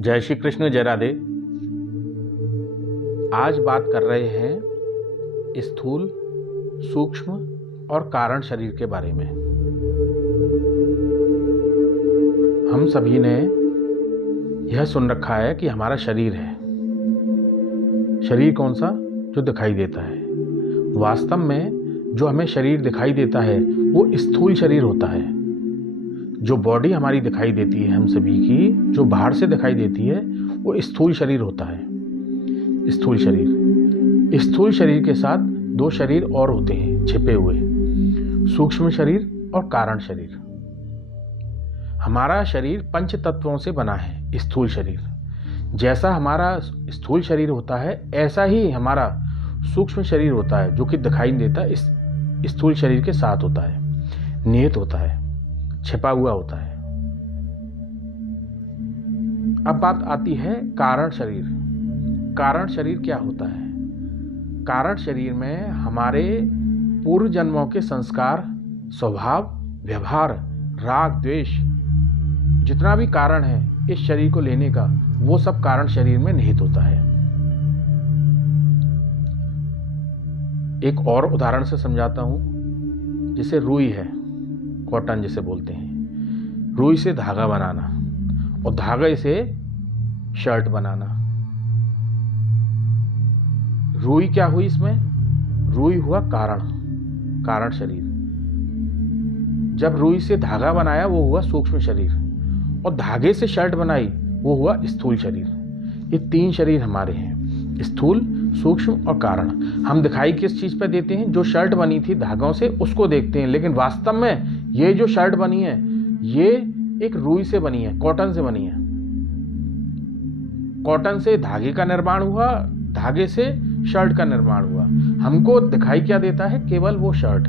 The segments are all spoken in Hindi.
जय श्री कृष्ण, जय राधे। आज बात कर रहे हैं स्थूल, सूक्ष्म और कारण शरीर के बारे में। हम सभी ने यह सुन रखा है कि हमारा शरीर है। शरीर कौन सा? जो दिखाई देता है। वास्तव में जो हमें शरीर दिखाई देता है वो स्थूल शरीर होता है। जो बॉडी हमारी दिखाई देती है, हम सभी की जो बाहर से दिखाई देती है, वो स्थूल शरीर होता है। स्थूल शरीर। स्थूल शरीर के साथ दो शरीर और होते हैं छिपे हुए, सूक्ष्म शरीर और कारण शरीर। हमारा शरीर पंच तत्वों से बना है। स्थूल शरीर जैसा हमारा स्थूल शरीर होता है, ऐसा ही हमारा सूक्ष्म शरीर होता है, जो कि दिखाई नहीं देता। इस स्थूल शरीर के साथ होता है, निहित होता है, छिपा हुआ होता है। अब बात आती है कारण शरीर। कारण शरीर क्या होता है? कारण शरीर में हमारे पूर्व जन्मों के संस्कार, स्वभाव, व्यवहार, राग, द्वेष, जितना भी कारण है इस शरीर को लेने का, वो सब कारण शरीर में निहित होता है। एक और उदाहरण से समझाता हूं। जैसे रुई है, कॉटन जिसे बोलते हैं। रुई से धागा बनाना और धागे से शर्ट बनाना। रुई क्या हुई इसमें? रुई हुआ कारण शरीर। जब रुई से धागा बनाया वो हुआ सूक्ष्म शरीर, और धागे से शर्ट बनाई वो हुआ स्थूल शरीर। ये तीन शरीर हमारे हैं, स्थूल, सूक्ष्म और कारण। हम दिखाई किस चीज पे देते हैं? जो शर्ट बनी थी धागों से उसको देखते हैं, लेकिन वास्तव में ये जो शर्ट बनी है ये एक रुई से बनी है, कॉटन से बनी है। कॉटन से धागे का निर्माण हुआ, धागे से शर्ट का निर्माण हुआ। हमको दिखाई क्या देता है? केवल वो शर्ट,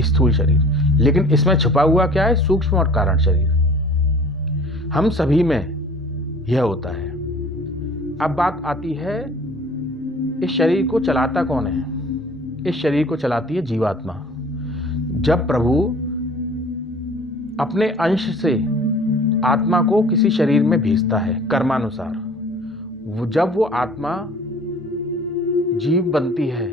स्थूल शरीर। लेकिन इसमें छुपा हुआ क्या है? सूक्ष्म और कारण शरीर। हम सभी में यह होता है। अब बात आती है, इस शरीर को चलाता कौन है? इस शरीर को चलाती है जीवात्मा। जब प्रभु अपने अंश से आत्मा को किसी शरीर में भेजता है कर्मानुसार, जब वो आत्मा जीव बनती है,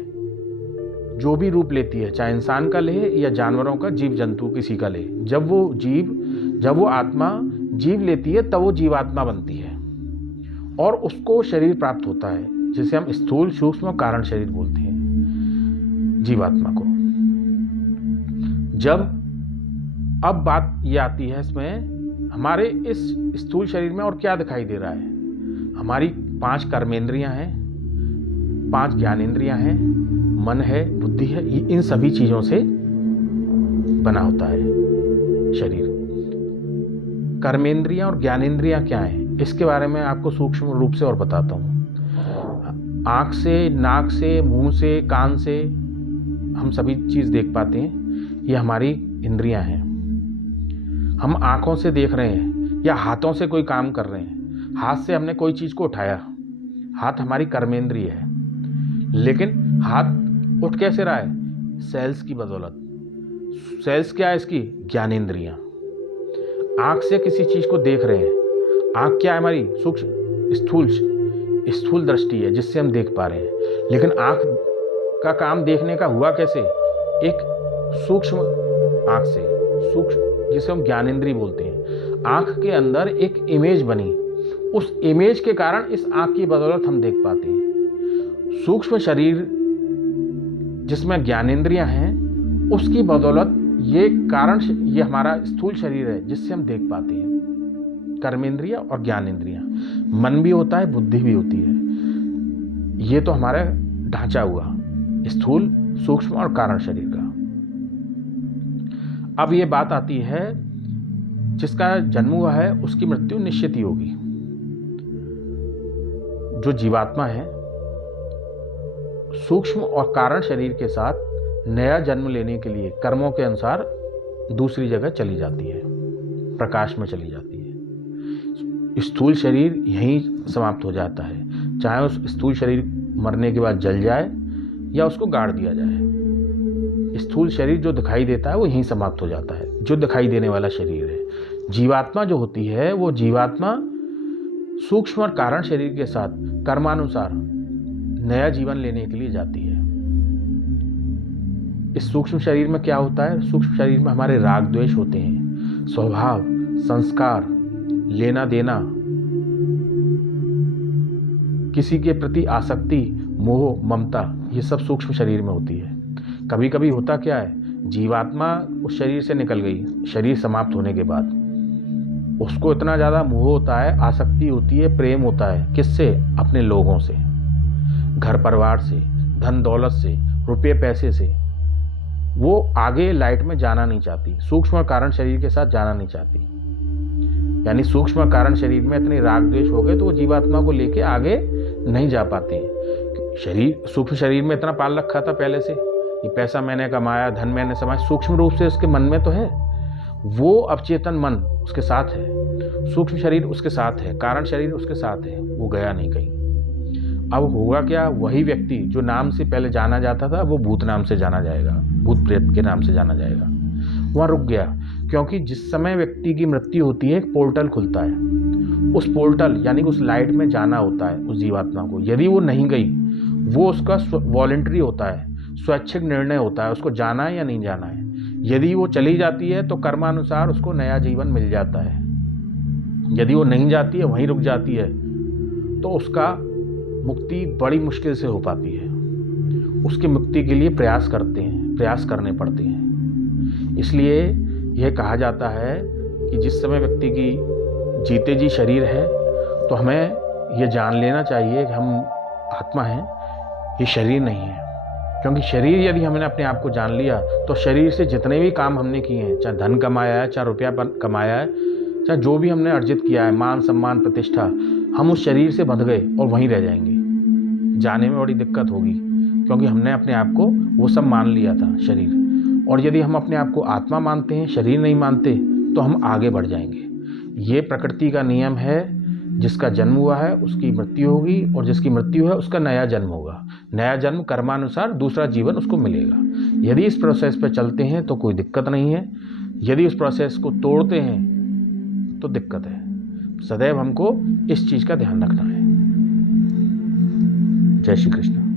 जो भी रूप लेती है, चाहे इंसान का ले या जानवरों का, जीव जंतु किसी का ले, जब वो आत्मा जीव लेती है तब वो जीवात्मा बनती है और उसको शरीर प्राप्त होता है, जिसे हम स्थूल, सूक्ष्म और कारण शरीर बोलते हैं जीवात्मा को। अब बात ये आती है इसमें, हमारे इस स्थूल शरीर में और क्या दिखाई दे रहा है? हमारी 5 कर्मेंद्रियां हैं, 5 ज्ञानेंद्रियां हैं, मन है, बुद्धि है। इन सभी चीजों से बना होता है शरीर। कर्मेंद्रियां और ज्ञानेंद्रियां क्या हैं, इसके बारे में आपको सूक्ष्म रूप से और बताता हूं। आंख से, नाक से, मुंह से, कान से हम सभी चीज देख पाते हैं। ये हमारी इंद्रियां हैं। हम आंखों से देख रहे हैं या हाथों से कोई काम कर रहे हैं। हाथ से हमने कोई चीज को उठाया, हाथ हमारी कर्मेंद्रिय है। लेकिन हाथ उठ कैसे रहा है? सेल्स की बदौलत। सेल्स क्या है इसकी? ज्ञानेंद्रियां। आंख से किसी चीज को देख रहे हैं। आंख क्या है हमारी? सूक्ष्म, स्थूल दृष्टि है, जिससे हम देख पा रहे हैं। लेकिन आंख का काम देखने का हुआ कैसे? एक सूक्ष्म आंख से, सूक्ष्म, जिसे हम ज्ञानेंद्रिय बोलते हैं। आंख के अंदर एक इमेज बनी, उस इमेज के कारण इस आंख की बदौलत हम देख पाते हैं। सूक्ष्म शरीर जिसमें ज्ञानेंद्रियां हैं, उसकी बदौलत ये हमारा स्थूल शरीर है, जिससे हम देख पाते हैं। कर्मेंद्रिया और ज्ञानेंद्रियां, मन भी होता है, बुद्धि भी होती है। ये तो हमारा ढांचा हुआ स्थूल, सूक्ष्म और कारण शरीर का। अब ये बात आती है, जिसका जन्म हुआ है उसकी मृत्यु निश्चित ही होगी। जो जीवात्मा है, सूक्ष्म और कारण शरीर के साथ नया जन्म लेने के लिए कर्मों के अनुसार दूसरी जगह चली जाती है, प्रकाश में चली जाती है। स्थूल शरीर यहीं समाप्त हो जाता है, चाहे उस स्थूल शरीर मरने के बाद जल जाए या उसको गाड़ दिया जाए। स्थूल शरीर जो दिखाई देता है वो यहीं समाप्त हो जाता है, जो दिखाई देने वाला शरीर है। जीवात्मा जो होती है, वो जीवात्मा सूक्ष्म और कारण शरीर के साथ कर्मानुसार नया जीवन लेने के लिए जाती है। इस सूक्ष्म शरीर में क्या होता है? सूक्ष्म शरीर में हमारे राग द्वेष होते हैं, स्वभाव, संस्कार, लेना देना, किसी के प्रति आसक्ति, मोह, ममता, ये सब सूक्ष्म शरीर में होती है। कभी कभी होता क्या है, जीवात्मा उस शरीर से निकल गई, शरीर समाप्त होने के बाद उसको इतना ज़्यादा मोह होता है, आसक्ति होती है, प्रेम होता है, किससे? अपने लोगों से, घर परिवार से, धन दौलत से, रुपये पैसे से। वो आगे लाइट में जाना नहीं चाहती, सूक्ष्म कारण शरीर के साथ जाना नहीं चाहती। यानी सूक्ष्म कारण शरीर में इतने राग द्वेष हो गए तो वो जीवात्मा को लेके आगे नहीं जा पाते। शरीर, सूक्ष्म शरीर में इतना पाल रखा था पहले से, ये पैसा मैंने कमाया, धन मैंने समाया, सूक्ष्म रूप से उसके मन में तो है, वो अवचेतन मन उसके साथ है, सूक्ष्म शरीर उसके साथ है, कारण शरीर उसके साथ है, वो गया नहीं कहीं। अब होगा क्या, वही व्यक्ति जो नाम से पहले जाना जाता था वो भूत नाम से जाना जाएगा, भूत प्रेत के नाम से जाना जाएगा। वहाँ रुक गया, क्योंकि जिस समय व्यक्ति की मृत्यु होती है एक पोर्टल खुलता है, उस पोर्टल यानी उस लाइट में जाना होता है उस जीवात्मा को। यदि वो नहीं गई, वो उसका वॉलंटरी होता है, स्वैच्छिक निर्णय होता है, उसको जाना है या नहीं जाना है। यदि वो चली जाती है तो कर्मानुसार उसको नया जीवन मिल जाता है। यदि वो नहीं जाती है, वहीं रुक जाती है, तो उसका मुक्ति बड़ी मुश्किल से हो पाती है। उसकी मुक्ति के लिए प्रयास करने पड़ते हैं। इसलिए यह कहा जाता है कि जिस समय व्यक्ति की जीते जी शरीर है तो हमें यह जान लेना चाहिए कि हम आत्मा हैं, ये शरीर नहीं है। क्योंकि शरीर यदि हमने अपने आप को जान लिया तो शरीर से जितने भी काम हमने किए हैं, चाहे धन कमाया है, चाहे रुपया कमाया है, चाहे जो भी हमने अर्जित किया है, मान सम्मान प्रतिष्ठा, हम उस शरीर से बंध गए और वहीं रह जाएंगे। जाने में बड़ी दिक्कत होगी, क्योंकि हमने अपने आप को वो सब मान लिया था, शरीर। और यदि हम अपने आप को आत्मा मानते हैं, शरीर नहीं मानते, तो हम आगे बढ़ जाएंगे। ये प्रकृति का नियम है, जिसका जन्म हुआ है उसकी मृत्यु होगी, और जिसकी मृत्यु है उसका नया जन्म होगा। नया जन्म कर्मानुसार दूसरा जीवन उसको मिलेगा। यदि इस प्रोसेस पे चलते हैं तो कोई दिक्कत नहीं है, यदि उस प्रोसेस को तोड़ते हैं तो दिक्कत है। सदैव हमको इस चीज़ का ध्यान रखना है। जय श्री कृष्ण।